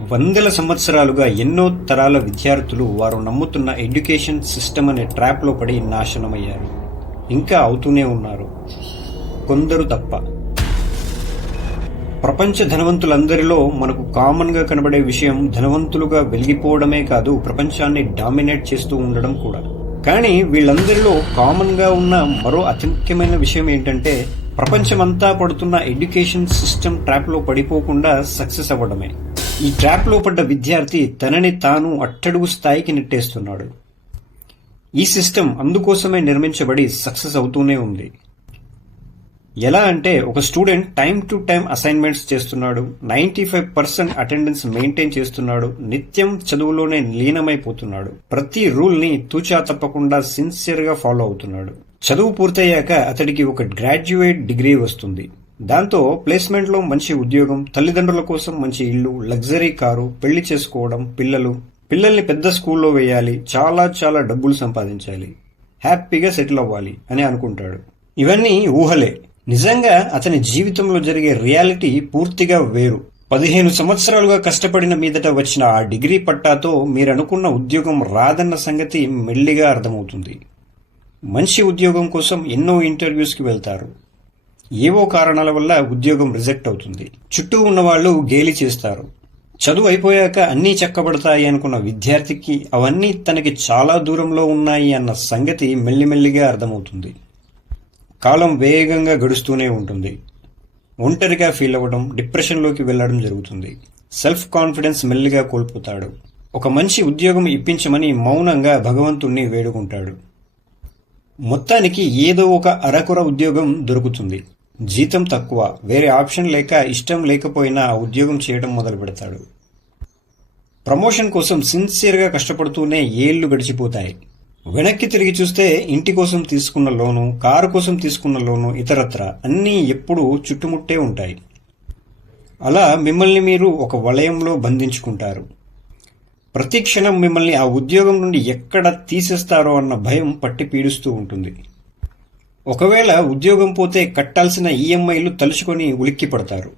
వందల సంవత్సరాలుగా ఎన్నో తరాల విద్యార్థులు వారు నమ్ముతున్న ఎడ్యుకేషన్ సిస్టమ్ అనే ట్రాప్లో పడి నాశనమయ్యారు. ఇంకా అవుతూనే ఉన్నారు, కొందరు తప్ప. ప్రపంచ ధనవంతులందరిలో మనకు కామన్గా కనబడే విషయం ధనవంతులుగా వెలిగిపోవడమే కాదు, ప్రపంచాన్ని డామినేట్ చేస్తూ ఉండడం కూడా. కానీ వీళ్ళందరిలో కామన్గా ఉన్న మరో అత్యుఖ్యమైన విషయం ఏంటంటే, ప్రపంచమంతా పడుతున్న ఎడ్యుకేషన్ సిస్టమ్ ట్రాప్లో పడిపోకుండా సక్సెస్ అవ్వడమే. ఈ ట్రాప్లో పడ్డ విద్యార్థి తనని తాను అట్టడుగు స్థాయికి నెట్టేస్తున్నాడు. ఈ సిస్టమ్ అందుకోసమే నిర్మించబడి సక్సెస్ అవుతూనే ఉంది. ఎలా అంటే, ఒక student time to time assignments చేస్తున్నాడు, 95% అటెండెన్స్ మెయింటైన్ చేస్తున్నాడు, నిత్యం చదువులోనే లీనమైపోతున్నాడు, ప్రతి రూల్ ని తూచా తప్పకుండా సిన్సియర్ గా ఫాలో అవుతున్నాడు. చదువు పూర్తయ్యాక అతడికి ఒక గ్రాడ్యుయేట్ డిగ్రీ వస్తుంది. దాంతో ప్లేస్మెంట్ లో మంచి ఉద్యోగం, తల్లిదండ్రుల కోసం మంచి ఇల్లు, లగ్జరీ కారు, పెళ్లి చేసుకోవడం, పిల్లల్ని పెద్ద స్కూల్లో వేయాలి, చాలా చాలా డబ్బులు సంపాదించాలి, హ్యాపీగా సెటిల్ అవ్వాలి అని అనుకుంటాడు. ఇవన్నీ ఊహలే. నిజంగా అతని జీవితంలో జరిగే రియాలిటీ పూర్తిగా వేరు. 15 సంవత్సరాలుగా కష్టపడిన మీదట వచ్చిన ఆ డిగ్రీ పట్టాతో మీరనుకున్న ఉద్యోగం రాదన్న సంగతి మెల్లిగా అర్థమవుతుంది. మంచి ఉద్యోగం కోసం ఎన్నో ఇంటర్వ్యూస్ కి వెళ్తారు. ఏవో కారణాల వల్ల ఉద్యోగం రిజెక్ట్ అవుతుంది. చుట్టూ ఉన్నవాళ్లు గేలి చేస్తారు. చదువు అయిపోయాక అన్నీ చక్కబడతాయి అనుకున్న విద్యార్థికి అవన్నీ తనకి చాలా దూరంలో ఉన్నాయి అన్న సంగతి మెల్లిమెల్లిగా అర్థమవుతుంది. కాలం వేగంగా గడుస్తూనే ఉంటుంది. ఒంటరిగా ఫీల్ అవ్వడం, డిప్రెషన్లోకి వెళ్లడం జరుగుతుంది. సెల్ఫ్ కాన్ఫిడెన్స్ మెల్లిగా కోల్పోతాడు. ఒక మంచి ఉద్యోగం ఇప్పించమని మౌనంగా భగవంతుణ్ణి వేడుకుంటాడు. మొత్తానికి ఏదో ఒక అరకొర ఉద్యోగం దొరుకుతుంది. జీతం తక్కువ, వేరే ఆప్షన్ లేక ఇష్టం లేకపోయినా ఆ ఉద్యోగం చేయడం మొదలు పెడతాడు. ప్రమోషన్ కోసం సిన్సియర్గా కష్టపడుతూనే ఏళ్లు గడిచిపోతాయి. వెనక్కి తిరిగి చూస్తే ఇంటి కోసం తీసుకున్న లోను, కారు కోసం తీసుకున్న లోను, ఇతరత్ర అన్నీ ఎప్పుడూ చుట్టుముట్టే ఉంటాయి. అలా మిమ్మల్ని మీరు ఒక వలయంలో బంధించుకుంటారు. ప్రతి క్షణం మిమ్మల్ని ఆ ఉద్యోగం నుండి ఎక్కడ తీసేస్తారో అన్న భయం పట్టి పీడిస్తూ ఉంటుంది. ఒకవేళ ఉద్యోగం పోతే కట్టాల్సిన ఈఎంఐలు తలుచుకొని ఉలిక్కి పడతారు.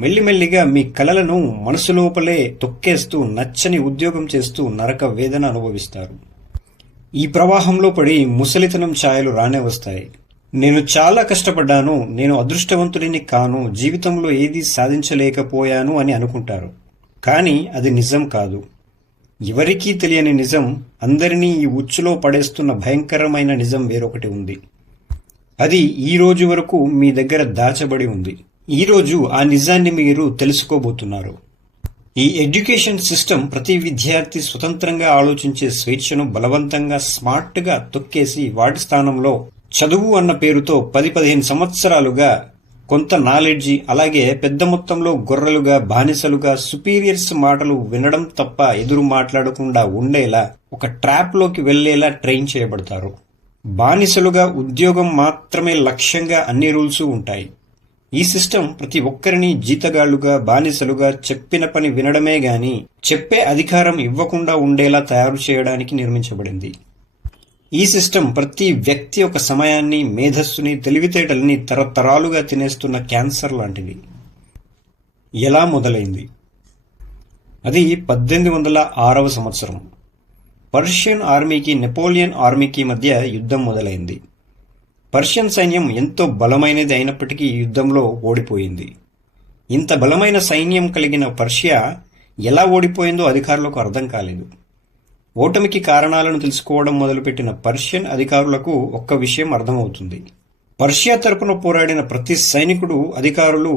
మెల్లిమెల్లిగా మీ కలలను మనసు లోపలే తొక్కేస్తూ నచ్చని ఉద్యోగం చేస్తూ నరక వేదన అనుభవిస్తారు. ఈ ప్రవాహంలో పడి ముసలితనం ఛాయలు రానే వస్తాయి. నేను చాలా కష్టపడ్డాను, నేను అదృష్టవంతుడిని కాను, జీవితంలో ఏదీ సాధించలేకపోయాను అని అనుకుంటారు. కానీ అది నిజం కాదు. ఎవరికీ తెలియని నిజం, అందరినీ ఈ ఉచ్చులో పడేస్తున్న భయంకరమైన నిజం వేరొకటి ఉంది. అది ఈ రోజు వరకు మీ దగ్గర దాచబడి ఉంది. ఈ రోజు ఆ నిజాన్ని మీరు తెలుసుకోబోతున్నారు. ఈ ఎడ్యుకేషన్ సిస్టమ్ ప్రతి విద్యార్థి స్వతంత్రంగా ఆలోచించే స్వేచ్ఛను బలవంతంగా స్మార్ట్ గా తొక్కేసి వాటి స్థానంలో చదువు అన్న పేరుతో 10-15 సంవత్సరాలుగా కొంత నాలెడ్జి, అలాగే పెద్ద మొత్తంలో గొర్రెలుగా, బానిసలుగా, సుపీరియర్స్ మాటలు వినడం తప్ప ఎదురు మాట్లాడకుండా ఉండేలా ఒక ట్రాప్ లోకి వెళ్లేలా ట్రైన్ చేయబడతారు. బానిసలుగా ఉద్యోగం మాత్రమే లక్ష్యంగా అన్ని రూల్స్ ఉంటాయి. ఈ సిస్టమ్ ప్రతి ఒక్కరిని జీతగాళ్లుగా, బానిసలుగా, చెప్పిన పని వినడమే గాని చెప్పే అధికారం ఇవ్వకుండా ఉండేలా తయారు చేయడానికి నిర్మించబడింది. ఈ సిస్టమ్ ప్రతి వ్యక్తి ఒక సమయాన్ని, మేధస్సుని, తెలివితేటల్ని తరతరాలుగా తినేస్తున్న క్యాన్సర్ లాంటిది. ఎలా మొదలైంది? అది 1806వ సంవత్సరం. పర్షియన్ ఆర్మీకి, నెపోలియన్ ఆర్మీకి మధ్య యుద్ధం మొదలైంది. పర్షియన్ సైన్యం ఎంతో బలమైనది అయినప్పటికీ యుద్ధంలో ఓడిపోయింది. ఇంత బలమైన సైన్యం కలిగిన పర్షియా ఎలా ఓడిపోయిందో అధికారులకు అర్థం కాలేదు. ఓటమికి కారణాలను తెలుసుకోవడం మొదలుపెట్టిన పర్షియన్ అధికారులకు ఒక్క విషయం అర్థమవుతుంది. పర్షియా తరపున పోరాడిన ప్రతి సైనికుడు, అధికారులు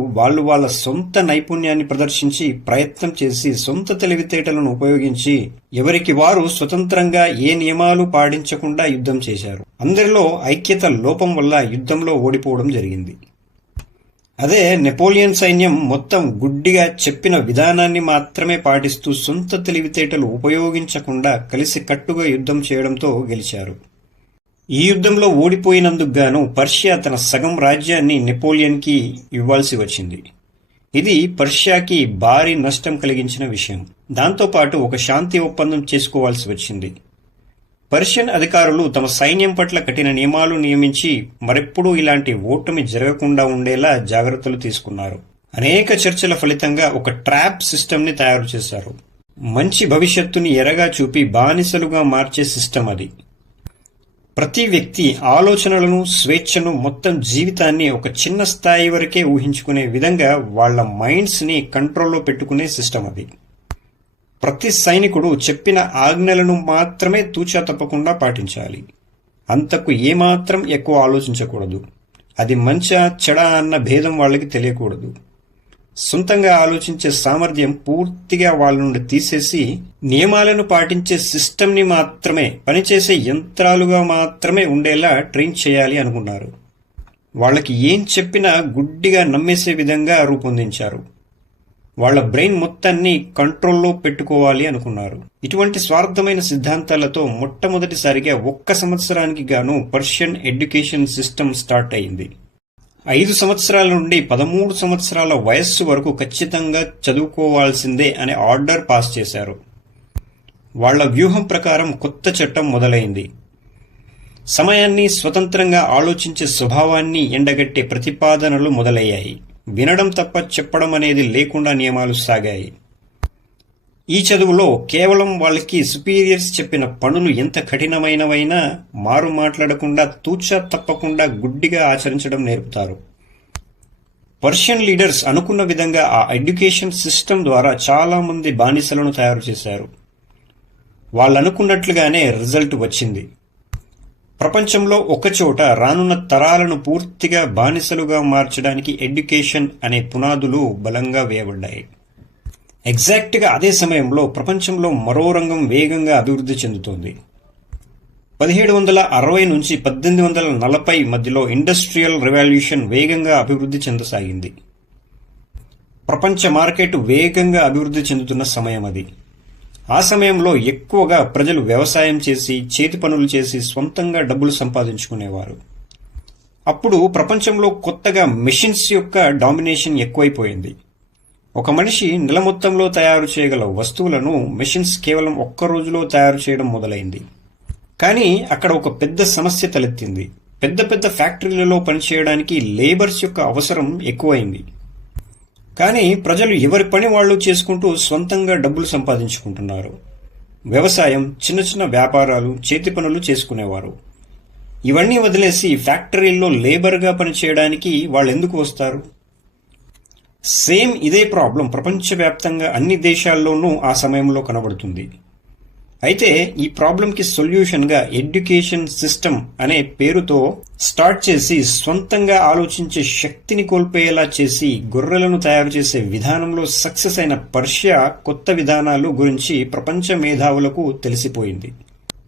వాళ్ళ సొంత నైపుణ్యాన్ని ప్రదర్శించి, ప్రయత్నం చేసి, సొంత తెలివితేటలను ఉపయోగించి ఎవరికి వారు స్వతంత్రంగా ఏ నియమాలు పాటించకుండా యుద్ధం చేశారు. అందరిలో ఐక్యత లోపం వల్ల యుద్ధంలో ఓడిపోవడం జరిగింది. అదే నెపోలియన్ సైన్యం మొత్తం గుడ్డిగా చెప్పిన విధానాన్ని మాత్రమే పాటిస్తూ సొంత తెలివితేటలు ఉపయోగించకుండా కలిసికట్టుగా యుద్ధం చేయడంతో గెలిచారు. ఈ యుద్ధంలో ఓడిపోయినందుకు గాను పర్షియా తన సగం రాజ్యాన్ని నెపోలియన్ కి ఇవ్వాల్సి వచ్చింది. ఇది పర్షియాకి భారీ నష్టం కలిగించిన విషయం. దాంతోపాటు ఒక శాంతి ఒప్పందం చేసుకోవాల్సి వచ్చింది. పర్షియన్ అధికారులు తమ సైన్యం పట్ల కఠిన నియమాలు నియమించి మరెప్పుడూ ఇలాంటి ఓటమి జరగకుండా ఉండేలా జాగ్రత్తలు తీసుకున్నారు. అనేక చర్చల ఫలితంగా ఒక ట్రాప్ సిస్టమ్ని తయారు చేశారు. మంచి భవిష్యత్తుని ఎరగా చూపి బానిసలుగా మార్చే సిస్టమ్ అది. ప్రతి వ్యక్తి ఆలోచనలను, స్వేచ్ఛను, మొత్తం జీవితాన్ని ఒక చిన్న స్థాయి వరకే ఊహించుకునే విధంగా వాళ్ల మైండ్స్ ని కంట్రోల్లో పెట్టుకునే సిస్టమ్ అది. ప్రతి సైనికుడు చెప్పిన ఆజ్ఞలను మాత్రమే తూచా తప్పకుండా పాటించాలి. అంతకు ఏమాత్రం ఎక్కువ ఆలోచించకూడదు. అది మంచా చెడా అన్న భేదం వాళ్ళకి తెలియకూడదు. సొంతంగా ఆలోచించే సామర్థ్యం పూర్తిగా వాళ్ళ నుండి తీసేసి నియమాలను పాటించే సిస్టమ్ని మాత్రమే, పనిచేసే యంత్రాలుగా మాత్రమే ఉండేలా ట్రైన్ చేయాలి అనుకున్నారు. వాళ్ళకి ఏం చెప్పినా గుడ్డిగా నమ్మేసే విధంగా రూపొందించారు. వాళ్ల బ్రెయిన్ మొత్తాన్ని కంట్రోల్లో పెట్టుకోవాలి అనుకున్నారు. ఇటువంటి స్వార్థమైన సిద్ధాంతాలతో మొట్టమొదటిసారిగా 1 సంవత్సరానికి గాను పర్షియన్ ఎడ్యుకేషన్ సిస్టమ్ స్టార్ట్ అయింది. 5 సంవత్సరాల నుండి 13 సంవత్సరాల వయస్సు వరకు ఖచ్చితంగా చదువుకోవాల్సిందే అనే ఆర్డర్ పాస్ చేశారు. వాళ్ల వ్యూహం ప్రకారం కొత్త చట్టం మొదలైంది. సమయాన్ని, స్వతంత్రంగా ఆలోచించే స్వభావాన్ని ఎండగట్టే ప్రతిపాదనలు మొదలయ్యాయి. వినడం తప్ప చెప్పడం అనేది లేకుండా నియమాలు సాగాయి. ఈ చదువులో కేవలం వాళ్ళకి సుపీరియర్స్ చెప్పిన పనులు ఎంత కఠినమైనవైనా మారు మాట్లాడకుండా, తూచా తప్పకుండా గుడ్డిగా ఆచరించడం నేర్పుతారు. పర్షియన్ లీడర్స్ అనుకున్న విధంగా ఆ ఎడ్యుకేషన్ సిస్టమ్ ద్వారా చాలా మంది బానిసలను తయారు చేశారు. వాళ్ళనుకున్నట్లుగానే రిజల్ట్ వచ్చింది. ప్రపంచంలో ఒకచోట రానున్న తరాలను పూర్తిగా బానిసలుగా మార్చడానికి ఎడ్యుకేషన్ అనే పునాదులు బలంగా వేయబడ్డాయి. ఎగ్జాక్ట్గా అదే సమయంలో ప్రపంచంలో మరో రంగం వేగంగా అభివృద్ధి చెందుతోంది. 1760 నుంచి 1840 మధ్యలో ఇండస్ట్రియల్ రెవల్యూషన్ వేగంగా అభివృద్ధి చెందసాగింది. ప్రపంచ మార్కెట్ వేగంగా అభివృద్ధి చెందుతున్న సమయం అది. ఆ సమయంలో ఎక్కువగా ప్రజలు వ్యవసాయం చేసి, చేతి పనులు చేసి స్వంతంగా డబ్బులు సంపాదించుకునేవారు. అప్పుడు ప్రపంచంలో కొత్తగా మెషిన్స్ యొక్క డామినేషన్ ఎక్కువైపోయింది. ఒక మనిషి నెల మొత్తంలో తయారు చేయగల వస్తువులను మెషిన్స్ కేవలం 1 రోజులో తయారు చేయడం మొదలైంది. కానీ అక్కడ ఒక పెద్ద సమస్య తలెత్తింది. పెద్ద పెద్ద ఫ్యాక్టరీలలో పనిచేయడానికి లేబర్స్ యొక్క అవసరం ఎక్కువైంది. కానీ ప్రజలు ఎవరి పని వాళ్ళు చేసుకుంటూ స్వంతంగా డబ్బులు సంపాదించుకుంటున్నారు. వ్యవసాయం, చిన్న చిన్న వ్యాపారాలు, చేతి పనులు చేసుకునేవారు. ఇవన్నీ వదిలేసి ఫ్యాక్టరీల్లో లేబర్గా పనిచేయడానికి వాళ్ళెందుకు వస్తారు? సేమ్ ఇదే ప్రాబ్లం ప్రపంచవ్యాప్తంగా అన్ని దేశాల్లోనూ ఆ సమయంలో కనబడుతుంది. అయితే ఈ ప్రాబ్లంకి సొల్యూషన్గా ఎడ్యుకేషన్ సిస్టమ్ అనే పేరుతో స్టార్ట్ చేసి, స్వంతంగా ఆలోచించే శక్తిని కోల్పోయేలా చేసి, గొర్రెలను తయారు చేసే విధానంలో సక్సెస్ అయిన పర్షియా కొత్త విధానాలు గురించి ప్రపంచ మేధావులకు తెలిసిపోయింది.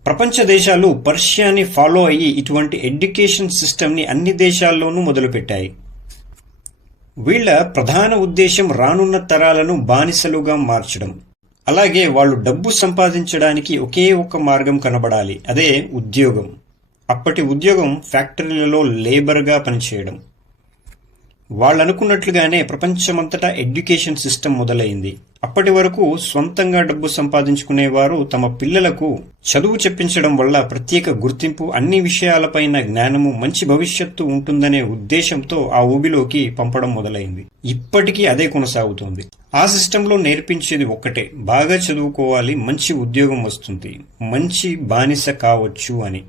ప్రపంచ దేశాలు పర్షియాని ఫాలో అయ్యి ఇటువంటి ఎడ్యుకేషన్ సిస్టమ్ని అన్ని దేశాల్లోనూ మొదలుపెట్టాయి. వీళ్ల ప్రధాన ఉద్దేశం రానున్న తరాలను బానిసలుగా మార్చడం. అలాగే వాళ్ళు డబ్బు సంపాదించడానికి ఒకే ఒక మార్గం కనబడాలి, అదే ఉద్యోగం. అప్పటి ఉద్యోగం ఫ్యాక్టరీలలో లేబర్గా పనిచేయడం. వాళ్ళనుకున్నట్లుగానే ప్రపంచమంతటా ఎడ్యుకేషన్ సిస్టమ్ మొదలైంది. అప్పటి వరకు స్వంతంగా డబ్బు సంపాదించుకునేవారు తమ పిల్లలకు చదువు చెప్పించడం వల్ల ప్రత్యేక గుర్తింపు, అన్ని విషయాలపైన జ్ఞానము, మంచి భవిష్యత్తు ఉంటుందనే ఉద్దేశంతో ఆ ఊబిలోకి పంపడం మొదలైంది. ఇప్పటికీ అదే కొనసాగుతోంది. ఆ సిస్టంలో నేర్పించేది ఒక్కటే, బాగా చదువుకోవాలి, మంచి ఉద్యోగం వస్తుంది, మంచి బానిస కావచ్చు అని.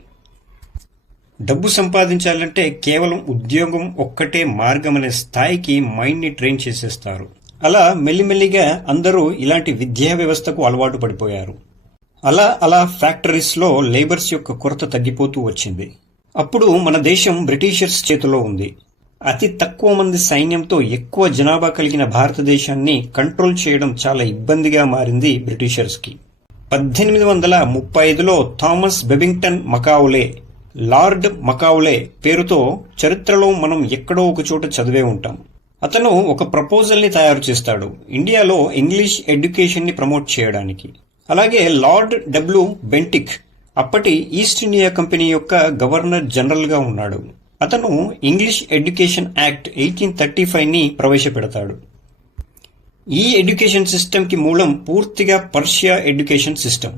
డబ్బు సంపాదించాలంటే కేవలం ఉద్యోగం ఒక్కటే మార్గమనే స్థాయికి మైండ్ని ట్రైన్ చేసేస్తారు. అలా మెల్లిమెల్లిగా అందరూ ఇలాంటి విద్యా వ్యవస్థకు అలవాటు పడిపోయారు. అలా ఫ్యాక్టరీస్లో లేబర్స్ యొక్క కొరత తగ్గిపోతూ వచ్చింది. అప్పుడు మన దేశం బ్రిటిషర్స్ చేతిలో ఉంది. అతి తక్కువ మంది సైన్యంతో ఎక్కువ జనాభా కలిగిన భారతదేశాన్ని కంట్రోల్ చేయడం చాలా ఇబ్బందిగా మారింది బ్రిటిషర్స్కి. 1835లో థామస్ బెబింగ్టన్ మకావులే, లార్డ్ మకావులే పేరుతో చరిత్రలో మనం ఎక్కడో ఒక చోట చదివే ఉంటాం. అతను ఒక ప్రపోజల్ని తయారు చేస్తాడు ఇండియాలో ఇంగ్లీష్ ఎడ్యుకేషన్ని ప్రమోట్ చేయడానికి. అలాగే లార్డ్ డబ్ల్యూ బెంటిక్ అప్పటి ఈస్ట్ ఇండియా కంపెనీ యొక్క గవర్నర్ జనరల్గా ఉన్నాడు. అతను ఇంగ్లీష్ ఎడ్యుకేషన్ యాక్ట్ 1835ని ప్రవేశపెడతాడు. ఈ ఎడ్యుకేషన్ సిస్టమ్కి మూలం పూర్తిగా పర్షియా ఎడ్యుకేషన్ సిస్టమ్.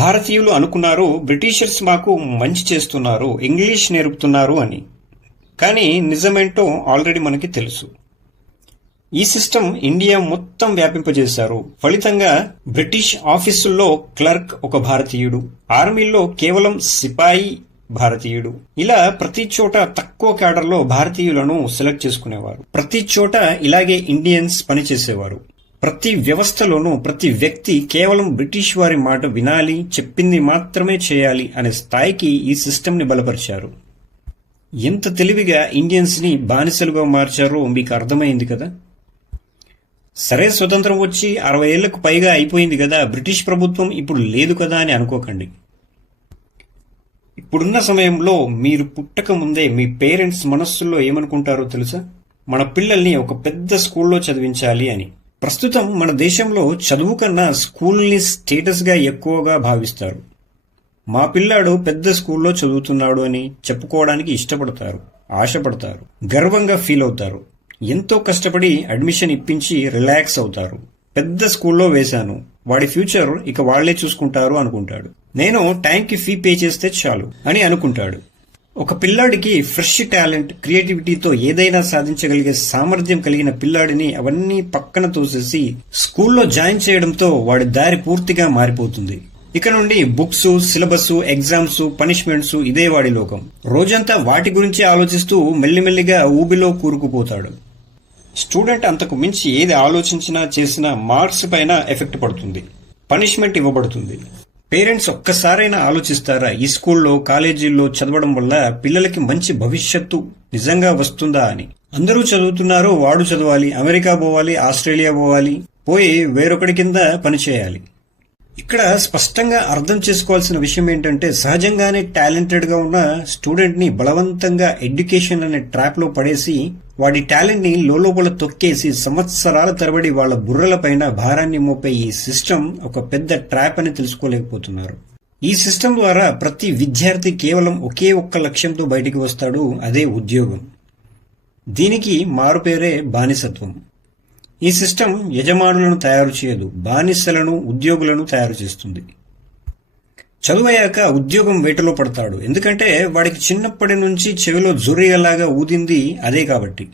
భారతీయులు అనుకున్నారు బ్రిటిషర్స్ మాకు మంచి చేస్తున్నారు, ఇంగ్లీష్ నేర్పుతున్నారు అని. కానీ నిజమేంటో ఆల్రెడీ మనకి తెలుసు. ఈ సిస్టమ్ ఇండియా మొత్తం వ్యాపింపజేశారు. ఫలితంగా బ్రిటిష్ ఆఫీసుల్లో క్లర్క్ ఒక భారతీయుడు, ఆర్మీలో కేవలం సిపాయి భారతీయుడు, ఇలా ప్రతి చోట తక్కువ క్యాడర్లో భారతీయులను సెలెక్ట్ చేసుకునేవారు. ప్రతి చోట ఇలాగే ఇండియన్స్ పనిచేసేవారు. ప్రతి వ్యవస్థలోనూ ప్రతి వ్యక్తి కేవలం బ్రిటిష్ వారి మాట వినాలి, చెప్పింది మాత్రమే చేయాలి అనే స్థాయికి ఈ సిస్టమ్ ని బలపరిచారు. ఎంత తెలివిగా ఇండియన్స్ ని బానిసలుగా మార్చారో మీకు అర్థమైంది కదా. సరే, స్వతంత్రం వచ్చి 60 ఏళ్లకు పైగా అయిపోయింది కదా, బ్రిటిష్ ప్రభుత్వం ఇప్పుడు లేదు కదా అని అనుకోకండి. ఇప్పుడున్న సమయంలో మీరు పుట్టక ముందే మీ పేరెంట్స్ మనస్సుల్లో ఏమనుకుంటారో తెలుసా? మన పిల్లల్ని ఒక పెద్ద స్కూల్లో చదివించాలి అని. ప్రస్తుతం మన దేశంలో చదువు కన్నా స్కూల్ని స్టేటస్ గా ఎక్కువగా భావిస్తారు. మా పిల్లాడు పెద్ద స్కూల్లో చదువుతున్నాడు అని చెప్పుకోవడానికి ఇష్టపడతారు, ఆశపడతారు, గర్వంగా ఫీల్ అవుతారు. ఎంతో కష్టపడి అడ్మిషన్ ఇప్పించి రిలాక్స్ అవుతారు. పెద్ద స్కూల్లో వేశాను, వాడి ఫ్యూచర్ ఇక వాళ్లే చూసుకుంటారు అనుకుంటాడు. నేను టైంకి ఫీ పే చేస్తే చాలు అని అనుకుంటాడు. ఒక పిల్లాడికి ఫ్రెష్ టాలెంట్, క్రియేటివిటీతో ఏదైనా సాధించగలిగే సామర్థ్యం కలిగిన పిల్లాడిని అవన్నీ పక్కన తోసేసి స్కూల్లో జాయిన్ చేయడంతో వాడి దారి పూర్తిగా మారిపోతుంది. ఇక నుండి బుక్స్, సిలబస్, ఎగ్జామ్స్, పనిష్మెంట్స్ ఇదే వాడి లోకం. రోజంతా వాటి గురించి ఆలోచిస్తూ మెల్లిమెల్లిగా ఊబిలో కూరుకుపోతాడు. స్టూడెంట్ అంతకు మించి ఏది ఆలోచించినా చేసినా మార్క్స్ పైన ఎఫెక్ట్ పడుతుంది, పనిష్మెంట్ ఇవ్వబడుతుంది. పేరెంట్స్ ఒక్కసారైనా ఆలోచిస్తారా ఈ స్కూల్లో, కాలేజీల్లో చదవడం వల్ల పిల్లలకి మంచి భవిష్యత్తు నిజంగా వస్తుందా అని? అందరూ చదువుతున్నారు, వాడు చదవాలి, అమెరికా పోవాలి, ఆస్ట్రేలియా పోవాలి, పోయి వేరొకటి కింద పనిచేయాలి. ఇక్కడ స్పష్టంగా అర్థం చేసుకోవాల్సిన విషయం ఏంటంటే, సహజంగానే టాలెంటెడ్ గా ఉన్న స్టూడెంట్ ని బలవంతంగా ఎడ్యుకేషన్ అనే ట్రాప్ లో పడేసి వాడి టాలెంట్ ని లోపల తొక్కేసి సంవత్సరాల తరబడి వాళ్ల బుర్రల పైన భారాన్ని మోపే ఈ సిస్టమ్ ఒక పెద్ద ట్రాప్ అని తెలుసుకోలేకపోతున్నారు. ఈ సిస్టమ్ ద్వారా ప్రతి విద్యార్థి కేవలం ఒకే ఒక్క లక్ష్యంతో బయటికి వస్తాడు, అదే ఉద్యోగం. దీనికి మారుపేరే బానిసత్వం. ఈ సిస్టమ్ యజమానులను తయారు చేయదు, బానిసలను, ఉద్యోగులను తయారు చేస్తుంది. చదువయ్యాక ఉద్యోగం వేటలో పడతాడు, ఎందుకంటే వాడికి చిన్నప్పటి నుంచి చెవిలో జుర్రియలాగా ఊదింది అదే కాబట్టి.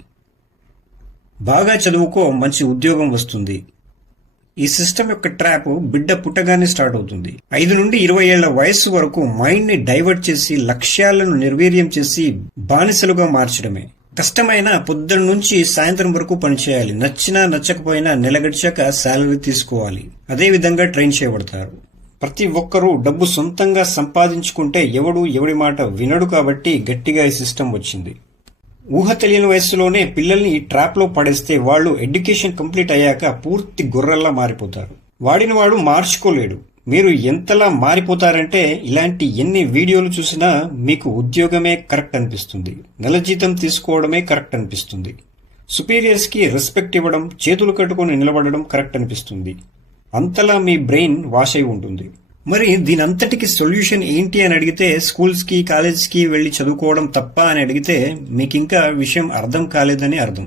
బాగా చదువుకో, మంచి ఉద్యోగం వస్తుంది. ఈ సిస్టమ్ యొక్క ట్రాప్ బిడ్డ పుట్టగానే స్టార్ట్ అవుతుంది. 5 నుండి 20 ఏళ్ల వయస్సు వరకు మైండ్ ని డైవర్ట్ చేసి లక్ష్యాలను నిర్వీర్యం చేసి బానిసలుగా మార్చడమే. కష్టమైన పొద్దున్న నుంచి సాయంత్రం వరకు పనిచేయాలి, నచ్చినా నచ్చకపోయినా నెల గడిచాక శాలరీ తీసుకోవాలి. అదే విధంగా ట్రైన్ చేయబడతారు. ప్రతి ఒక్కరూ డబ్బు సొంతంగా సంపాదించుకుంటే ఎవడి మాట వినడు కాబట్టి గట్టిగా ఈ సిస్టమ్ వచ్చింది. ఊహ తెలియని వయస్సులోనే పిల్లల్ని ఈ ట్రాప్ లో పడేస్తే వాళ్ళు ఎడ్యుకేషన్ కంప్లీట్ అయ్యాక పూర్తి గొర్రెల్లా మారిపోతారు. వాడిని వాడు మార్చుకోలేడు. మీరు ఎంతలా మారిపోతారంటే, ఇలాంటి ఎన్ని వీడియోలు చూసినా మీకు ఉద్యోగమే కరెక్ట్ అనిపిస్తుంది, నెల జీతం తీసుకోవడమే కరెక్ట్ అనిపిస్తుంది, సుపీరియర్స్ కి రెస్పెక్ట్ ఇవ్వడం, చేతులు కట్టుకుని నిలబడడం కరెక్ట్ అనిపిస్తుంది. అంతలా మీ బ్రెయిన్ వాష్ అయి ఉంటుంది. మరి దీనంతటికి సొల్యూషన్ ఏంటి అని అడిగితే, స్కూల్స్ కి, కాలేజెస్ కి వెళ్లి చదువుకోవడం తప్ప అని అడిగితే మీకింకా విషయం అర్థం కాలేదని అర్థం.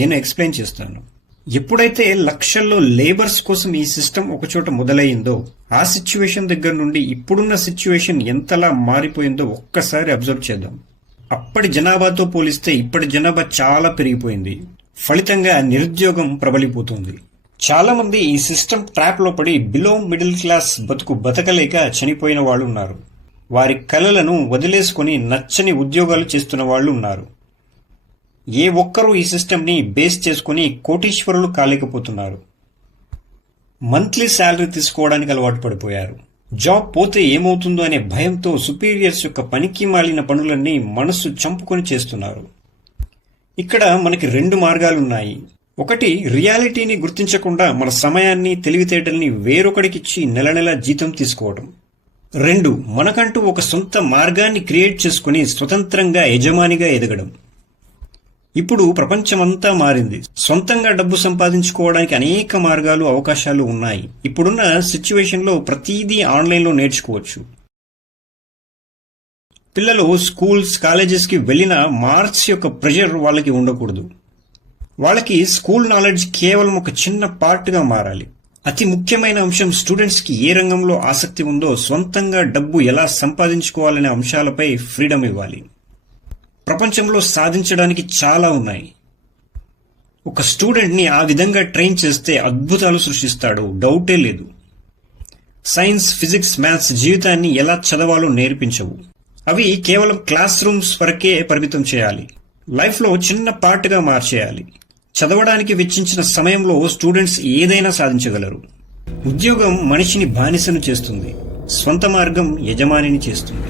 నేను ఎక్స్ప్లెయిన్ చేస్తాను. ఎప్పుడైతే లక్షల్లో లేబర్స్ కోసం ఈ సిస్టమ్ ఒకచోట మొదలయ్యిందో, ఆ సిచ్యువేషన్ దగ్గర నుండి ఇప్పుడున్న సిచ్యువేషన్ ఎంతలా మారిపోయిందో ఒక్కసారి అబ్జర్వ్ చేద్దాం. అప్పటి జనాభాతో పోలిస్తే ఇప్పటి జనాభా చాలా పెరిగిపోయింది. ఫలితంగా నిరుద్యోగం ప్రబలిపోతుంది. చాలా మంది ఈ సిస్టమ్ ట్రాప్ లో పడి బిలో మిడిల్ క్లాస్ బతకలేక చనిపోయిన వాళ్ళు ఉన్నారు. వారి కలలను వదిలేసుకుని నచ్చని ఉద్యోగాలు చేస్తున్న వాళ్ళు ఉన్నారు. ఏ ఒక్కరూ ఈ సిస్టమ్ ని బేస్ చేసుకుని కోటీశ్వరులు కాలేకపోతున్నారు. మంత్లీ శాలరీ తీసుకోవడానికి అలవాటు పడిపోయారు. జాబ్ పోతే ఏమవుతుందో అనే భయంతో సుపీరియర్స్ యొక్క పనికి మాలిన పనులన్నీ మనస్సు చంపుకొని చేస్తున్నారు. ఇక్కడ మనకి 2 మార్గాలున్నాయి. ఒకటి, రియాలిటీని గుర్తించకుండా మన సమయాన్ని, తెలివితేటల్ని వేరొకడికిచ్చి నెల నెల జీతం తీసుకోవడం. 2, మనకంటూ ఒక సొంత మార్గాన్ని క్రియేట్ చేసుకుని స్వతంత్రంగా యజమానిగా ఎదగడం. ఇప్పుడు ప్రపంచమంతా మారింది. సొంతంగా డబ్బు సంపాదించుకోవడానికి అనేక మార్గాలు, అవకాశాలు ఉన్నాయి. ఇప్పుడున్న సిచ్యువేషన్ లో ప్రతిదీ ఆన్లైన్ లో నేర్చుకోవచ్చు. పిల్లలు స్కూల్స్, కాలేజెస్ కి వెళ్లిన మార్క్స్ యొక్క ప్రెషర్ వాళ్ళకి ఉండకూడదు. వాళ్ళకి స్కూల్ నాలెడ్జ్ కేవలం ఒక చిన్న పార్ట్ గా మారాలి. అతి ముఖ్యమైన అంశం, స్టూడెంట్స్ కి ఏ రంగంలో ఆసక్తి ఉందో సొంతంగా డబ్బు ఎలా సంపాదించుకోవాలనే అంశాలపై ఫ్రీడమ్ ఇవ్వాలి. ప్రపంచంలో సాధించడానికి చాలా ఉన్నాయి. ఒక స్టూడెంట్ ని ఆ విధంగా ట్రైన్ చేస్తే అద్భుతాలు సృష్టిస్తాడు, డౌటే లేదు. సైన్స్, ఫిజిక్స్, మ్యాథ్స్ జీవితాన్ని ఎలా చదవాలో నేర్పించవు. అవి కేవలం క్లాస్ రూమ్స్ వరకే పరిమితం చేయాలి. లైఫ్లో చిన్న పార్ట్గా మార్చేయాలి. చదవడానికి వెచ్చించిన సమయంలో స్టూడెంట్స్ ఏదైనా సాధించగలరు. ఉద్యోగం మనిషిని బానిసను చేస్తుంది, స్వంత మార్గం యజమానిని చేస్తుంది.